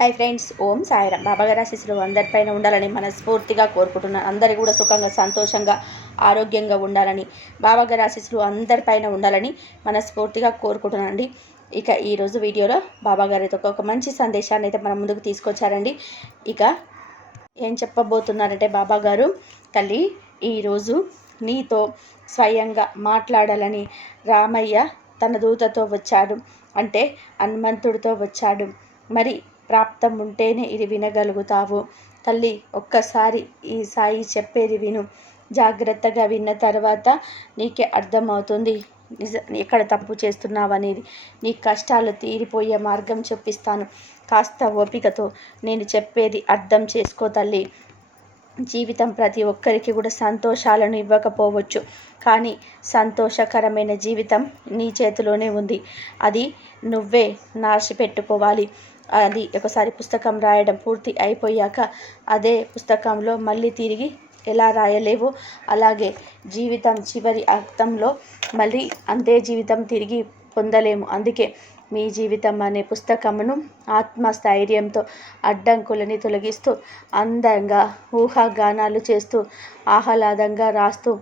Hi friends, ఓం సాయిరామ్. బాబాగారి ఆశీస్సులు అందరిపైన ఉండాలని మనస్ఫూర్తిగా కోరుకుంటున్నాను. అందరూ కూడా సుఖంగా, సంతోషంగా, ఆరోగ్యంగా ఉండాలని, బాబాగారి ఆశీస్సులు అందరిపైన ఉండాలని మనస్ఫూర్తిగా కోరుకుంటున్నానండి. ఇక ఈరోజు వీడియోలో బాబాగారితో ఒక మంచి సందేశాన్ని అయితే మన ముందుకు తీసుకొచ్చారండి. ఇక ఏం చెప్పబోతున్నారంటే బాబాగారు, తల్లి ఈరోజు నీతో స్వయంగా మాట్లాడాలని రామయ్య తన దూతతో వచ్చాడు, అంటే హనుమంతుడితో వచ్చాడు. మరి ప్రాప్తం ఉంటేనే ఇది వినగలుగుతావు. తల్లి, ఒక్కసారి ఈ సాయి చెప్పేది విను. జాగ్రత్తగా విన్న తర్వాత నీకే అర్థమవుతుంది ఎక్కడ తప్పు చేస్తున్నావు అనేది. నీ కష్టాలు తీరిపోయే మార్గం చూపిస్తాను. కాస్త ఓపికతో నేను చెప్పేది అర్థం చేసుకో తల్లి. జీవితం ప్రతి ఒక్కరికి కూడా సంతోషాలను ఇవ్వకపోవచ్చు, కానీ సంతోషకరమైన జీవితం నీ చేతిలోనే ఉంది. అది నువ్వే నాశపెట్టుకోవాలి. అది ఒకసారి పుస్తకం రాయడం పూర్తి అయిపోయాక అదే పుస్తకంలో మళ్ళీ తిరిగి ఎలా రాయలేవో, అలాగే జీవితం చివరి అర్థంలో మళ్ళీ అంతే జీవితం తిరిగి పొందలేము. అందుకే మీ జీవితం అనే పుస్తకమును ఆత్మస్థైర్యంతో అడ్డంకులని తొలగిస్తూ, అందంగా ఊహాగానాలు చేస్తూ, ఆహ్లాదంగా రాస్తూ,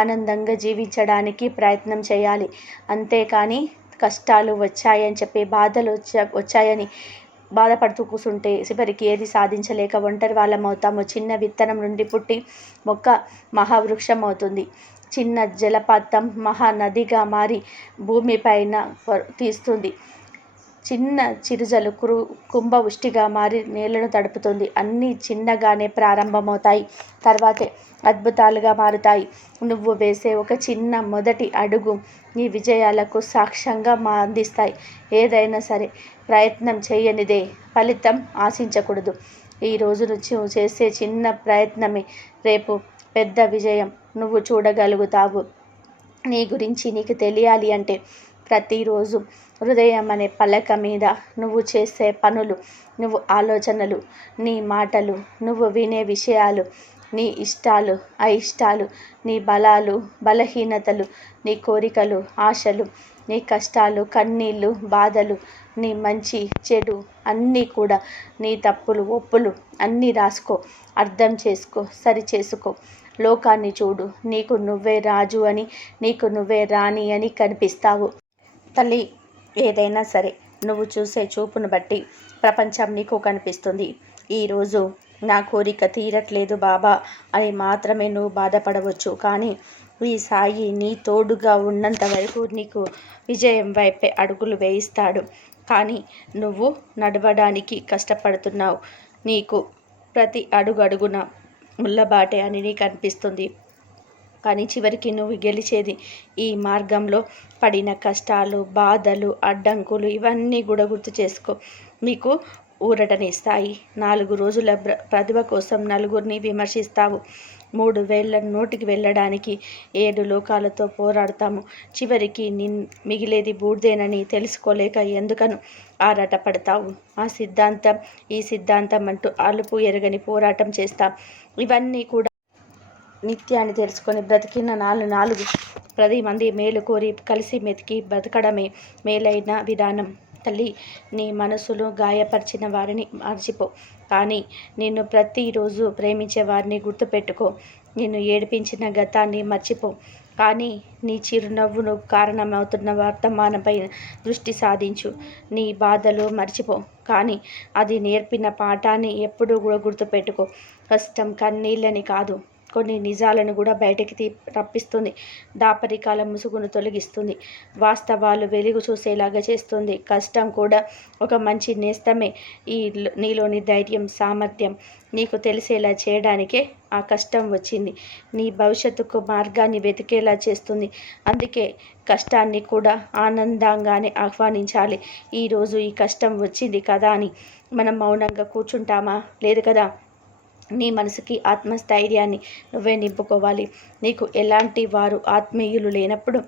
ఆనందంగా జీవించడానికి ప్రయత్నం చేయాలి. అంతేకాని కష్టాలు వచ్చాయని చెప్పి, బాధలు వచ్చాయని బాధపడుతూ కూర్చుంటే చివరికి ఏది సాధించలేక ఒంటరి వాళ్ళం అవుతాము. చిన్న విత్తనం నుండి పుట్టి మొక్క మహావృక్షం అవుతుంది. చిన్న జలపాతం మహానదిగా మారి భూమిపైన తీస్తుంది. చిన్న చిరుజలు కుంభవృష్టిగా మారి నేలను తడుపుతుంది. అన్నీ చిన్నగానే ప్రారంభమవుతాయి, తర్వాతే అద్భుతాలుగా మారుతాయి. నువ్వు వేసే ఒక చిన్న మొదటి అడుగు నీ విజయాలకు సాక్ష్యంగా అందిస్తాయి. ఏదైనా సరే ప్రయత్నం చేయనిదే ఫలితం ఆశించకూడదు. ఈ రోజు నుంచి నువ్వు చేసే చిన్న ప్రయత్నమే రేపు పెద్ద విజయం నువ్వు చూడగలుగుతావు. నీ గురించి నీకు తెలియాలి అంటే ప్రతిరోజు హృదయం అనే పలక మీద నువ్వు చేసే పనులు, నువ్వు ఆలోచనలు, నీ మాటలు, నువ్వు వినే విషయాలు, నీ ఇష్టాలు, అయిష్టాలు, నీ బలాలు, బలహీనతలు, నీ కోరికలు, ఆశలు, నీ కష్టాలు, కన్నీళ్ళు, బాధలు, నీ మంచి చెడు అన్నీ కూడా, నీ తప్పులు ఒప్పులు అన్నీ రాసుకో, అర్థం చేసుకో, సరి చేసుకో. లోకాన్ని చూడు, నీకు నువ్వే రాజు అని, నీకు నువ్వే రాణి అని కనిపిస్తావు. తల్లి, ఏదైనా సరే నువ్వు చూసే చూపును బట్టి ప్రపంచం నీకు కనిపిస్తుంది. ఈరోజు నా కోరిక తీరట్లేదు బాబా అని మాత్రమే నువ్వు బాధపడవచ్చు, కానీ ఈ సాయి నీ తోడుగా ఉన్నంత వరకు నీకు విజయం వైపే అడుగులు వేయిస్తాడు. కానీ నువ్వు నడవడానికి కష్టపడుతున్నావు. నీకు ప్రతి అడుగున ముళ్ళబాటే అని నీకు అనిపిస్తుంది, కానీ చివరికి నువ్వు గెలిచేది ఈ మార్గంలో పడిన కష్టాలు, బాధలు, అడ్డంకులు ఇవన్నీ కూడా గుర్తు చేసుకో. మీకు ఊరటనిస్తాయి. 4 రోజుల ప్రతిభ కోసం నలుగురిని విమర్శిస్తావు. 3 వేళ్ల నోటికి వెళ్ళడానికి 7 లోకాలతో పోరాడతాము. చివరికి మిగిలేది బూడిదేనని తెలుసుకోలేక ఎందుకను ఆరాటపడతావు. ఆ సిద్ధాంతం ఈ సిద్ధాంతం అంటూ అలుపు ఎరగని పోరాటం చేస్తాం. ఇవన్నీ కూడా నిత్యాన్ని తెలుసుకొని బ్రతికిన 4 10 మంది మేలు కోరి కలిసి మెతికి బ్రతకడమే మేలైన విధానం. తల్లి, నీ మనసులో గాయపరిచిన వారిని మర్చిపో, కానీ నిన్ను ప్రతిరోజు ప్రేమించే వారిని గుర్తుపెట్టుకో. నిన్ను ఏడిపించిన గతాన్ని మర్చిపో, కానీ నీ చిరునవ్వును కారణమవుతున్న వర్తమానంపై దృష్టి సాధించు. నీ బాధలు మర్చిపో, కానీ అది నేర్పిన పాఠాన్ని ఎప్పుడూ కూడా గుర్తుపెట్టుకో. కష్టం కన్నీళ్ళని కాదు, కొన్ని నిజాలను కూడా బయటికి రప్పిస్తుంది. దాపరికాల ముసుగును తొలగిస్తుంది. వాస్తవాలు వెలుగు చూసేలాగా చేస్తుంది. కష్టం కూడా ఒక మంచి నేస్తమే. నీలోని ధైర్యం, సామర్థ్యం నీకు తెలిసేలా చేయడానికే ఆ కష్టం వచ్చింది. నీ భవిష్యత్తుకు మార్గాన్ని వెతికేలా చేస్తుంది. అందుకే కష్టాన్ని కూడా ఆనందంగానే ఆహ్వానించాలి. ఈరోజు ఈ కష్టం వచ్చింది కదా అని మనం మౌనంగా కూర్చుంటామా? లేదు కదా. నీ మనసుకి ఆత్మస్థైర్యాన్ని నువ్వే నింపుకోవాలి. నీకు ఎలాంటి వారు ఆత్మీయులు లేనప్పుడు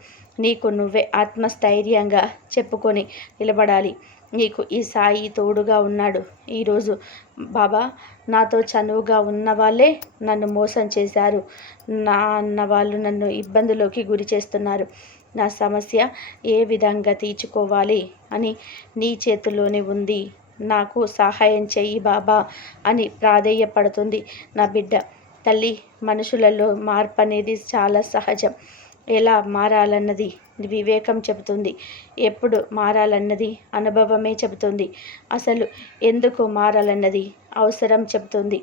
నీకు నువ్వే ఆత్మస్థైర్యంగా చెప్పుకొని నిలబడాలి. నీకు ఈ సాయి తోడుగా ఉన్నాడు. ఈరోజు బాబా, నాతో చనువుగా ఉన్న వాళ్ళే నన్ను మోసం చేశారు, నా అన్న వాళ్ళు నన్ను ఇబ్బందులోకి గురి చేస్తున్నారు. నా సమస్య ఏ విధంగా తీర్చుకోవాలి అని నీ చేతుల్లోనే ఉంది. నాకు సహాయం చెయ్యి బాబా అని ప్రాధేయపడుతుంది నా బిడ్డ. తల్లి, మనుషులలో మార్పు అనేది చాలా సహజం. ఎలా మారాలన్నది వివేకం చెబుతుంది. ఎప్పుడు మారాలన్నది అనుభవమే చెబుతుంది. అసలు ఎందుకు మారాలన్నది అవసరం చెబుతుంది.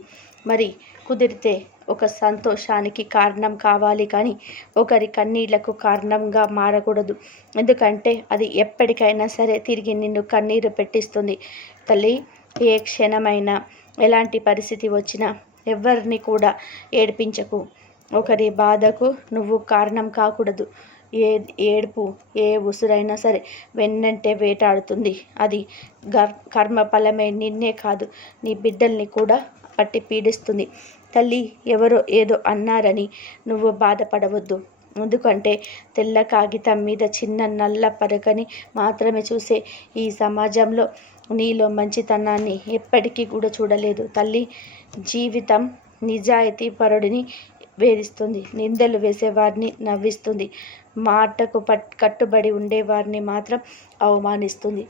మరి కుదిరితే ఒక సంతోషానికి కారణం కావాలి, కానీ ఒకరి కన్నీళ్లకు కారణంగా మారకూడదు. ఎందుకంటే అది ఎప్పటికైనా సరే తిరిగి నిన్ను కన్నీరు పెట్టిస్తుంది. తల్లి, ఏ క్షణమైనా ఎలాంటి పరిస్థితి వచ్చినా ఎవరిని కూడా ఏడిపించకు. ఒకరి బాధకు నువ్వు కారణం కాకూడదు. ఏడుపు, ఏ ఉసురైనా సరే వెన్నంటే వేటాడుతుంది. అది కర్మఫలమే నిన్నే కాదు, నీ బిడ్డల్ని కూడా పట్టి పీడిస్తుంది. తల్లి, ఎవరో ఏదో అన్నారని నువ్వు బాధపడవద్దు. ఎందుకంటే తెల్ల కాగితం మీద చిన్న నల్ల పరకని మాత్రమే చూసే ఈ సమాజంలో నీలో మంచితనాన్ని ఎప్పటికీ కూడా చూడలేదు. తల్లి, జీవితం నిజాయితీ పరుడిని వేధిస్తుంది, నిందలు వేసేవారిని నవ్విస్తుంది, మాటకు కట్టుబడి ఉండేవారిని మాత్రం అవమానిస్తుంది,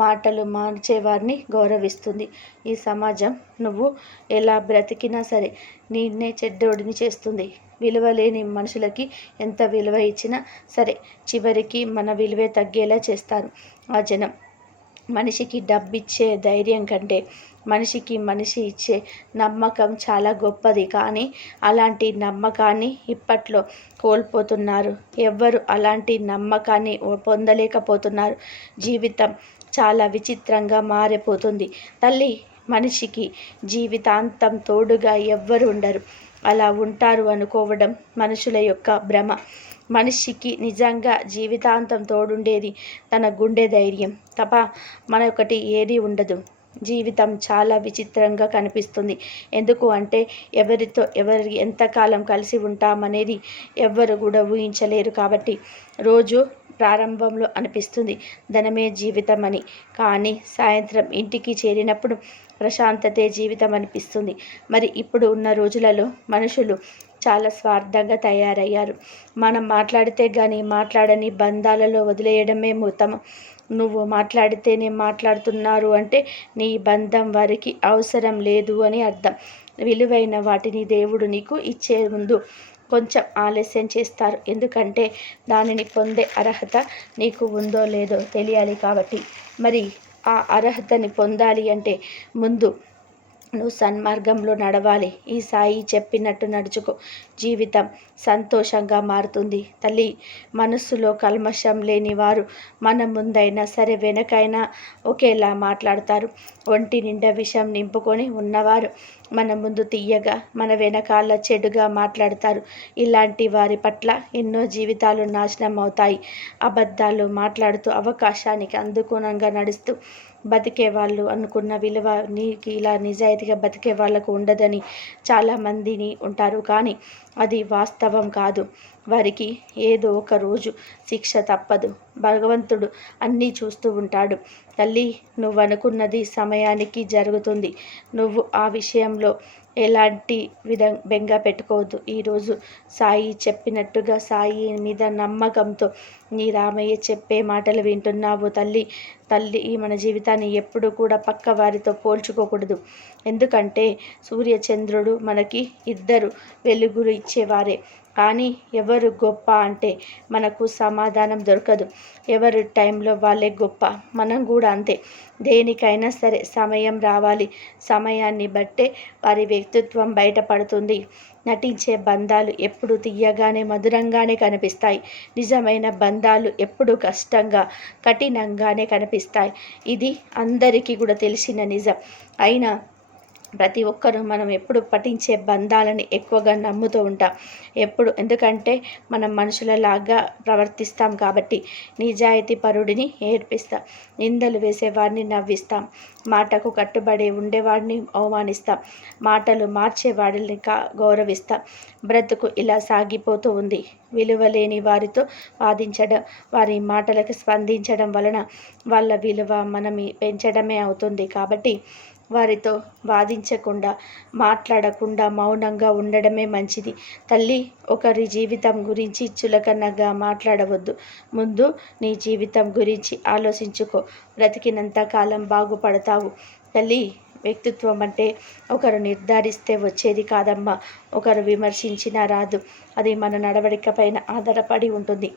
మాటలు మార్చేవారిని గౌరవిస్తుంది. ఈ సమాజం నువ్వు ఎలా బ్రతికినా సరే నిన్నే చెడ్డోడిని చేస్తుంది. విలువలేని మనుషులకి ఎంత విలువ ఇచ్చినా సరే చివరికి మన విలువే తగ్గేలా చేస్తారు ఆ జనం. మనిషికి డబ్బిచ్చే ధైర్యం కంటే మనిషికి మనిషి ఇచ్చే నమ్మకం చాలా గొప్పది. కానీ అలాంటి నమ్మకాన్ని ఇప్పట్లో కోల్పోతున్నారు. ఎవ్వరు అలాంటి నమ్మకాన్ని పొందలేకపోతున్నారు. జీవితం చాలా విచిత్రంగా మారిపోతుంది. తల్లి, మనిషికి జీవితాంతం తోడుగా ఎవ్వరు ఉండరు. అలా ఉంటారు అనుకోవడం మనుషుల యొక్క భ్రమ. మనిషికి నిజంగా జీవితాంతం తోడుండేది తన గుండె ధైర్యం తప్ప మనొకటి ఏది ఉండదు. జీవితం చాలా విచిత్రంగా కనిపిస్తుంది. ఎందుకు అంటే ఎవరు ఎంతకాలం కలిసి ఉంటామనేది ఎవ్వరు కూడా ఊహించలేరు. కాబట్టి రోజు ప్రారంభంలో అనిపిస్తుంది ధనమే జీవితం అని, కానీ సాయంత్రం ఇంటికి చేరినప్పుడు ప్రశాంతతే జీవితం అనిపిస్తుంది. మరి ఇప్పుడు ఉన్న రోజులలో మనుషులు చాలా స్వార్థంగా తయారయ్యారు. మనం మాట్లాడితే కానీ మాట్లాడని బంధాలలో వదిలేయడమే ఉత్తమం. నువ్వు మాట్లాడితేనే మాట్లాడుతున్నారు అంటే నీ బంధం వారికి అవసరం లేదు అని అర్థం. విలువైన వాటిని దేవుడు నీకు ఇచ్చే ముందు కొంచెం ఆలస్యం చేస్తారు. ఎందుకంటే దానిని పొందే అర్హత నీకు ఉందో లేదో తెలియాలి కాబట్టి. మరి ఆ అర్హతని పొందాలి అంటే ముందు నువ్వు సన్మార్గంలో నడవాలి. ఈ సాయి చెప్పినట్టు నడుచుకో, జీవితం సంతోషంగా మారుతుంది. తల్లి, మనస్సులో కల్మషం లేని వారు మన ముందైనా సరే వెనకైనా ఒకేలా మాట్లాడతారు. ఒంటి నిండా విషం నింపుకొని ఉన్నవారు మన ముందు తీయగా, మన వెనకాల చెడుగా మాట్లాడతారు. ఇలాంటి వారి పట్ల ఎన్నో జీవితాలు నాశనం అవుతాయి. అబద్ధాలు మాట్లాడుతూ అవకాశానికి అనుగుణంగా నడుస్తూ బతికే వాళ్ళు అనుకున్న విలువ నీకు ఇలా నిజాయితీగా బతికే వాళ్ళకు ఉండదని చాలామందిని ఉంటారు. కానీ అది వాస్తవం కాదు. వారికి ఏదో ఒక రోజు శిక్ష తప్పదు. భగవంతుడు అన్నీ చూస్తూ ఉంటాడు. తల్లి, నువ్వు అనుకున్నది సమయానికి జరుగుతుంది. నువ్వు ఆ విషయంలో ఎలాంటి బెంగ పెట్టుకోవద్దు. ఈరోజు సాయి చెప్పినట్టుగా సాయి మీద నమ్మకంతో నీ రామయ్య చెప్పే మాటలు వింటున్నావు. తల్లి, మన జీవితాన్ని ఎప్పుడు కూడా పక్క వారితో పోల్చుకోకూడదు. ఎందుకంటే సూర్యచంద్రుడు మనకి ఇద్దరు వెలుగులు ఇచ్చేవారే. కానీ ఎవరు గొప్ప అంటే మనకు సమాధానం దొరకదు. ఎవరి టైంలో వాళ్ళే గొప్ప. మనం కూడా అంతే. దేనికైనా సరే సమయం రావాలి. సమయాన్ని బట్టే వారి వ్యక్తిత్వం బయటపడుతుంది. నటించే బంధాలు ఎప్పుడు తీయగానే మధురంగానే కనిపిస్తాయి. నిజమైన బంధాలు ఎప్పుడు కష్టంగా కఠినంగానే కనిపిస్తాయి. ఇది అందరికీ కూడా తెలిసిన నిజం. అయినా ప్రతి ఒక్కరూ మనం ఎప్పుడు పఠించే బంధాలని ఎక్కువగా నమ్ముతూ ఉంటాం. ఎందుకంటే మనం మనుషులలాగా ప్రవర్తిస్తాం కాబట్టి. నిజాయితీ పరుడిని ఏడ్పిస్తాం, నిందలు వేసేవాడిని నవ్విస్తాం, మాటకు కట్టుబడి ఉండేవాడిని అవమానిస్తాం, మాటలు మార్చేవాడిని గౌరవిస్తాం. బ్రతుకు ఇలా సాగిపోతూ ఉంది. విలువలేని వారితో వాదించడం, వారి మాటలకు స్పందించడం వలన వాళ్ళ విలువ మనం పెంచడమే అవుతుంది. కాబట్టి వారితో వాదించకుండా, మాట్లాడకుండా మౌనంగా ఉండడమే మంచిది. తల్లి, ఒకరి జీవితం గురించి చులకనగా మాట్లాడవద్దు. ముందు నీ జీవితం గురించి ఆలోచించుకో. బ్రతికినంత కాలం బాగుపడతావు. తల్లి, వ్యక్తిత్వం అంటే ఒకరు నిర్ధారిస్తే వచ్చేది కాదమ్మా. ఒకరు విమర్శించినా రాదు. అది మన నడవడిక పైన ఆధారపడి ఉంటుంది.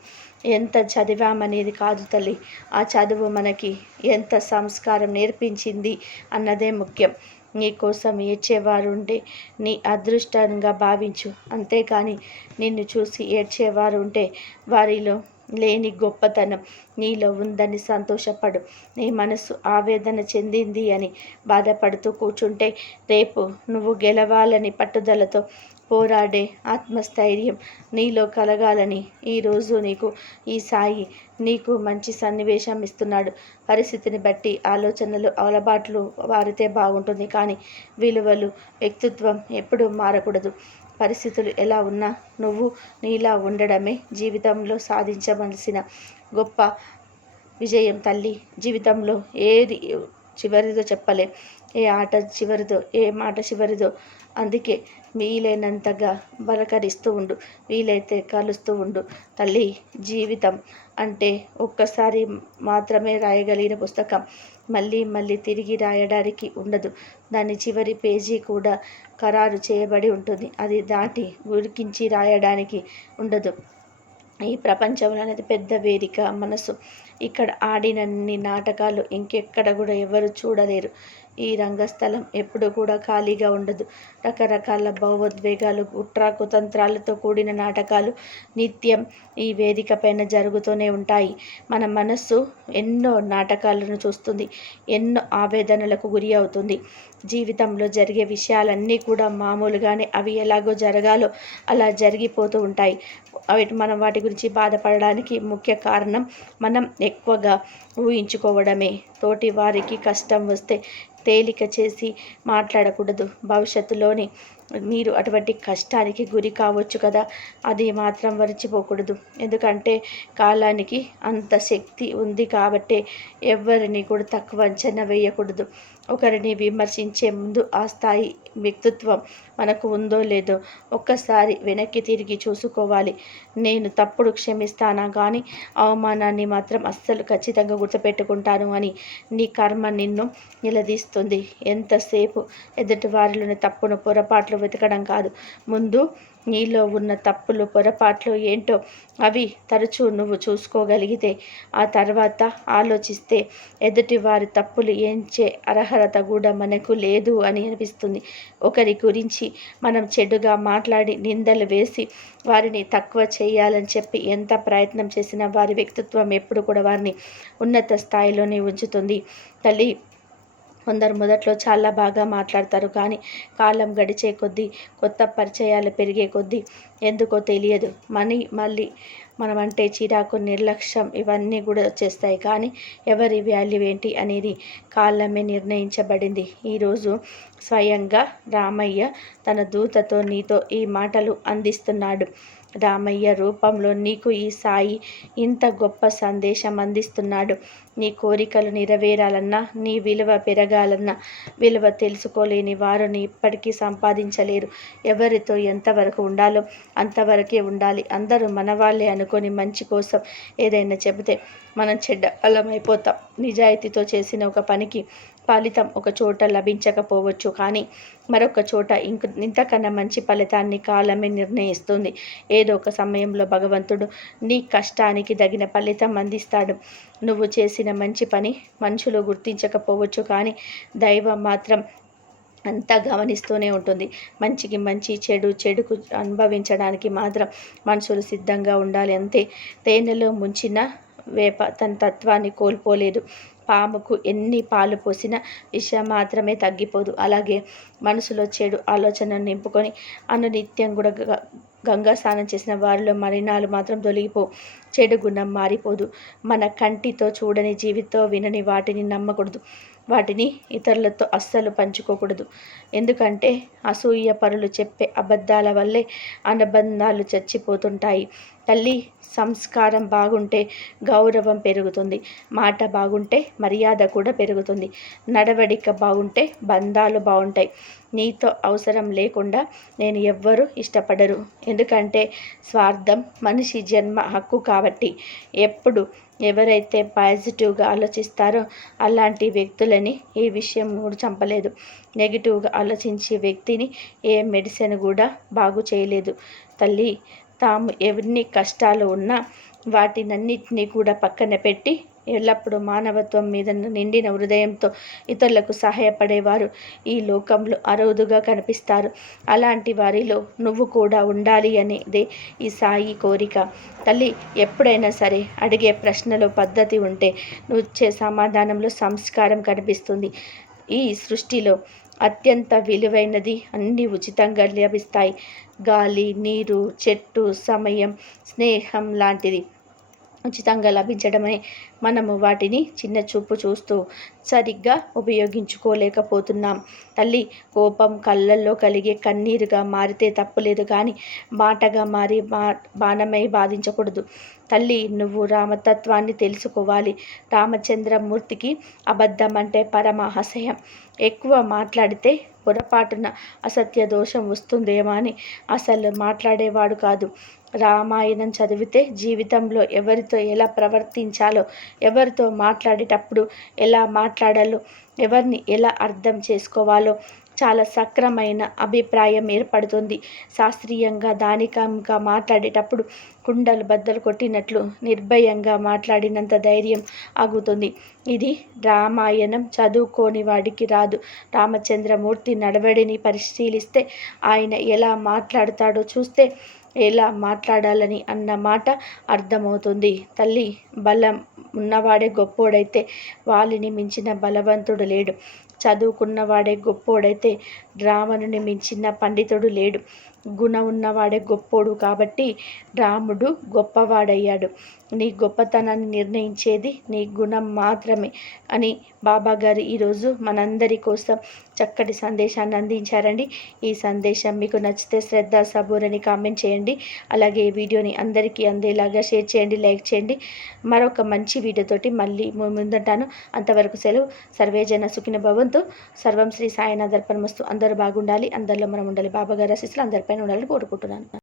ఎంత చదివామనేది కాదు తల్లి, ఆ చదువు మనకి ఎంత సంస్కారం నేర్పించింది అన్నదే ముఖ్యం. నీ కోసం ఏడ్చేవారుంటే నీ అదృష్టంగా భావించు. అంతేకాని నిన్ను చూసి ఏడ్చేవారు ఉంటే వారిలో లేని గొప్పతనం నీలో ఉందని సంతోషపడు. నీ మనసు ఆవేదన చెందింది అని బాధపడుతూ కూర్చుంటే రేపు నువ్వు గెలవాలని పట్టుదలతో పోరాడే ఆత్మస్థైర్యం నీలో కలగాలని ఈరోజు ఈ సాయి నీకు మంచి సన్నివేశం ఇస్తున్నాడు. పరిస్థితిని బట్టి ఆలోచనలు అలవాట్లు మారితే బాగుంటుంది, కానీ విలువలు, వ్యక్తిత్వం ఎప్పుడూ మారకూడదు. పరిస్థితులు ఎలా ఉన్నా నువ్వు నీలా ఉండడమే జీవితంలో సాధించవలసిన గొప్ప విజయం తల్లి. జీవితంలో ఏది చివరిదో చెప్పలేం. ఏ ఆట చివరిదో, ఏ మాట చివరిదో. అందుకే వీలైనంతగా పలకరిస్తూ ఉండు, వీలైతే కలుస్తూ ఉండు. తల్లి, జీవితం అంటే ఒక్కసారి మాత్రమే రాయగలిగిన పుస్తకం. మళ్ళీ మళ్ళీ తిరిగి రాయడానికి ఉండదు. దాని చివరి పేజీ కూడా ఖరారు చేయబడి ఉంటుంది. అది దాటి గురికించి రాయడానికి ఉండదు. ఈ ప్రపంచంలో అనేది పెద్ద వేదిక మనసు. ఇక్కడ ఆడినన్ని నాటకాలు ఇంకెక్కడ కూడా ఎవరు చూడలేరు. ఈ రంగస్థలం ఎప్పుడు కూడా ఖాళీగా ఉండదు. రకరకాల భావోద్వేగాలు, కుట్ర కుతంత్రాలతో కూడిన నాటకాలు నిత్యం ఈ వేదిక పైన జరుగుతూనే ఉంటాయి. మన మనస్సు ఎన్నో నాటకాలను చూస్తుంది, ఎన్నో ఆవేదనలకు గురి అవుతుంది. జీవితంలో జరిగే విషయాలన్నీ కూడా మామూలుగానే అవి ఎలాగో జరగాలో అలా జరిగిపోతూ ఉంటాయి. మనం వాటి గురించి బాధపడడానికి ముఖ్య కారణం మనం ఎక్కువగా ఊహించుకోవడమే. తోటి వారికి కష్టం వస్తే తేలిక చేసి మాట్లాడకూడదు. భవిష్యత్తులోని మీరు అటువంటి కష్టానికి గురి కావచ్చు కదా, అది మాత్రం మర్చిపోకూడదు. ఎందుకంటే కాలానికి అంత శక్తి ఉంది కాబట్టే ఎవరిని కూడా తక్కువ అంచనా వేయకూడదు. ఒకరిని విమర్శించే ముందు ఆ స్థాయి వ్యక్తిత్వం మనకు ఉందో లేదో ఒక్కసారి వెనక్కి తిరిగి చూసుకోవాలి. నేను తప్పుడు క్షమిస్తానా కానీ అవమానాన్ని మాత్రం అస్సలు ఖచ్చితంగా గుర్తుపెట్టుకుంటాను అని నీ కర్మ నిన్ను నిలదీస్తుంది. ఎంతసేపు ఎదుటి వారిలోని తప్పును, పొరపాట్లు వెతకడం కాదు, ముందు నీలో ఉన్న తప్పులు, పొరపాట్లు ఏంటో అవి తరచూ నువ్వు చూసుకోగలిగితే ఆ తర్వాత ఆలోచిస్తే ఎదుటి వారి తప్పులు ఏంచే అర్హత కూడా మనకు లేదు అని అనిపిస్తుంది. ఒకరి గురించి మనం చెడుగా మాట్లాడి నిందలు వేసి వారిని తక్కువ చేయాలని చెప్పి ఎంత ప్రయత్నం చేసినా వారి వ్యక్తిత్వం ఎప్పుడు కూడా వారిని ఉన్నత స్థాయిలోనే ఉంచుతుంది. తల్లి, కొందరు మొదట్లో చాలా బాగా మాట్లాడతారు, కానీ కాలం గడిచే కొద్దీ, కొత్త పరిచయాలు పెరిగే కొద్దీ ఎందుకో తెలియదు మళ్ళీ మనమంటే చిరాకు, నిర్లక్ష్యం ఇవన్నీ కూడా వచ్చేస్తాయి. కానీ ఎవరి వాల్యూ ఏంటి అనేది కాలమే నిర్ణయించబడింది. ఈరోజు స్వయంగా రామయ్య తన దూతతో నీతో ఈ మాటలు అందిస్తున్నాడు. రామయ్య రూపంలో నీకు ఈ సాయి ఇంత గొప్ప సందేశం అందిస్తున్నాడు. నీ కోరికలు నెరవేరాలన్నా, నీ విలువ పెరగాలన్నా, విలువ తెలుసుకోలేని వారిని ఇప్పటికీ సంపాదించలేరు. ఎవరితో ఎంతవరకు ఉండాలో అంతవరకే ఉండాలి. అందరూ మన వాళ్ళే అనుకొని మంచి కోసం ఏదైనా చెబితే మనం చెడ్డ అలమైపోతాం. నిజాయితీతో చేసిన ఒక పనికి ఫలితం ఒక చోట లభించకపోవచ్చు, కానీ మరొక చోట ఇంతకన్నా మంచి ఫలితాన్ని కాలమే నిర్ణయిస్తుంది. ఏదో ఒక సమయంలో భగవంతుడు నీ కష్టానికి తగిన ఫలితం అందిస్తాడు. నువ్వు చేసిన మంచి పని మనుషులు గుర్తించకపోవచ్చు, కానీ దైవం మాత్రం అంతా గమనిస్తూనే ఉంటుంది. మంచికి మంచి, చెడుకు అనుభవించడానికి మాత్రం మనుషులు సిద్ధంగా ఉండాలి అంతే. తేనెలో ముంచిన వేప తన తత్వాన్ని కోల్పోలేదు. పాముకు ఎన్ని పాలు పోసినా విషం మాత్రమే తగ్గిపోదు. అలాగే మనసులో చెడు ఆలోచనను నింపుకొని అనునిత్యం కూడా గంగా స్నానం చేసిన వారిలో మలినాలు మాత్రం తొలగిపోవు. చెడు గుణం మారిపోదు. మన కంటితో చూడని, జీవితో వినని వాటిని నమ్మకూడదు. వాటిని ఇతరులతో అస్సలు పంచుకోకూడదు. ఎందుకంటే అసూయ పరులు చెప్పే అబద్ధాల వల్లే అనుబంధాలు చచ్చిపోతుంటాయి. తల్లి సంస్కారం బాగుంటే గౌరవం పెరుగుతుంది, మాట బాగుంటే మర్యాద కూడా పెరుగుతుంది, నడవడిక బాగుంటే బంధాలు బాగుంటాయి. నీతో అవసరం లేకుండా నేను ఎవ్వరూ ఇష్టపడరు. ఎందుకంటే స్వార్థం మనిషి జన్మ హక్కు కాబట్టి. ఎప్పుడు ఎవరైతే పాజిటివ్గా ఆలోచిస్తారో అలాంటి వ్యక్తులని ఏ విషయం కూడా చంపలేదు. నెగిటివ్గా ఆలోచించే వ్యక్తిని ఏ మెడిసిన్ కూడా బాగు చేయలేదు. తల్లి తాము ఎన్ని కష్టాలు ఉన్నా వాటినన్నిటినీ కూడా పక్కన పెట్టి ఎల్లప్పుడూ మానవత్వం మీద నిండిన హృదయంతో ఇతరులకు సహాయపడేవారు ఈ లోకంలో అరుదుగా కనిపిస్తారు. అలాంటి వారిలో నువ్వు కూడా ఉండాలి అనేదే ఈ సాయి కోరిక. తల్లి ఎప్పుడైనా సరే అడిగే ప్రశ్నలో పద్ధతి ఉంటే నువ్వు ఇచ్చే సమాధానంలో సంస్కారం కనిపిస్తుంది. ఈ సృష్టిలో అత్యంత విలువైనది అన్నీ ఉచితంగా లభిస్తాయి. గాలి, నీరు, చెట్టు, సమయం, స్నేహం లాంటిది ఉచితంగా లభించడమే మనము వాటిని చిన్న చూపు చూస్తూ సరిగ్గా ఉపయోగించుకోలేకపోతున్నాం. తల్లి కోపం కళ్ళల్లో కలిగే కన్నీరుగా మారితే తప్పులేదు, కానీ మాటగా మారి బాణమై బాధించకూడదు. తల్లి నువ్వు రామతత్వాన్ని తెలుసుకోవాలి. రామచంద్రమూర్తికి అబద్ధం అంటే పరమ అసహ్యం. ఎక్కువ మాట్లాడితే పొరపాటున అసత్య దోషం వస్తుందేమో అని అసలు మాట్లాడేవాడు కాదు. రామాయణం చదివితే జీవితంలో ఎవరితో ఎలా ప్రవర్తించాలో, ఎవరితో మాట్లాడేటప్పుడు ఎలా మాట్లాడాలో, ఎవరిని ఎలా అర్థం చేసుకోవాలో చాలా సక్రమైన అభిప్రాయం ఏర్పడుతుంది. శాస్త్రీయంగా దానికంగా మాట్లాడేటప్పుడు కుండలు బద్దలు కొట్టినట్లు నిర్భయంగా మాట్లాడినంత ధైర్యం ఆగుతుంది. ఇది రామాయణం చదువుకోని వాడికి రాదు. రామచంద్రమూర్తి నడవడిని పరిశీలిస్తే, ఆయన ఎలా మాట్లాడతాడో చూస్తే ఎలా మాట్లాడాలని అన్న మాట అర్థమవుతుంది. తల్లి బలం ఉన్నవాడే గొప్పోడైతే వాలిని మించిన బలవంతుడు లేడు. చదువుకున్నవాడే గొప్పోడైతే రావణుని మించిన పండితుడు లేడు. గుణం ఉన్నవాడే గొప్పోడు కాబట్టి రాముడు గొప్పవాడయ్యాడు. నీ గొప్పతనాన్ని నిర్ణయించేది నీ గుణం మాత్రమే అని బాబాగారు ఈరోజు మనందరి కోసం చక్కటి సందేశాన్ని అందించారండి. ఈ సందేశం మీకు నచ్చితే శ్రద్ధ సబూర్ అని కామెంట్ చేయండి. అలాగే ఈ వీడియోని అందరికీ అందేలాగా షేర్ చేయండి, లైక్ చేయండి. మరొక మంచి వీడియోతోటి మళ్ళీ ముందుంటాను. అంతవరకు సెలవు. సర్వేజన సుఖిన భవంతు. సర్వం శ్రీ సాయినాథ్ అర్పణమస్తు. అందరూ బాగుండాలి, అందరిలో మనం ఉండాలి. బాబాగారి ఆశీస్సులు అందరిపైన ఉండాలని కోరుకుంటున్నాను.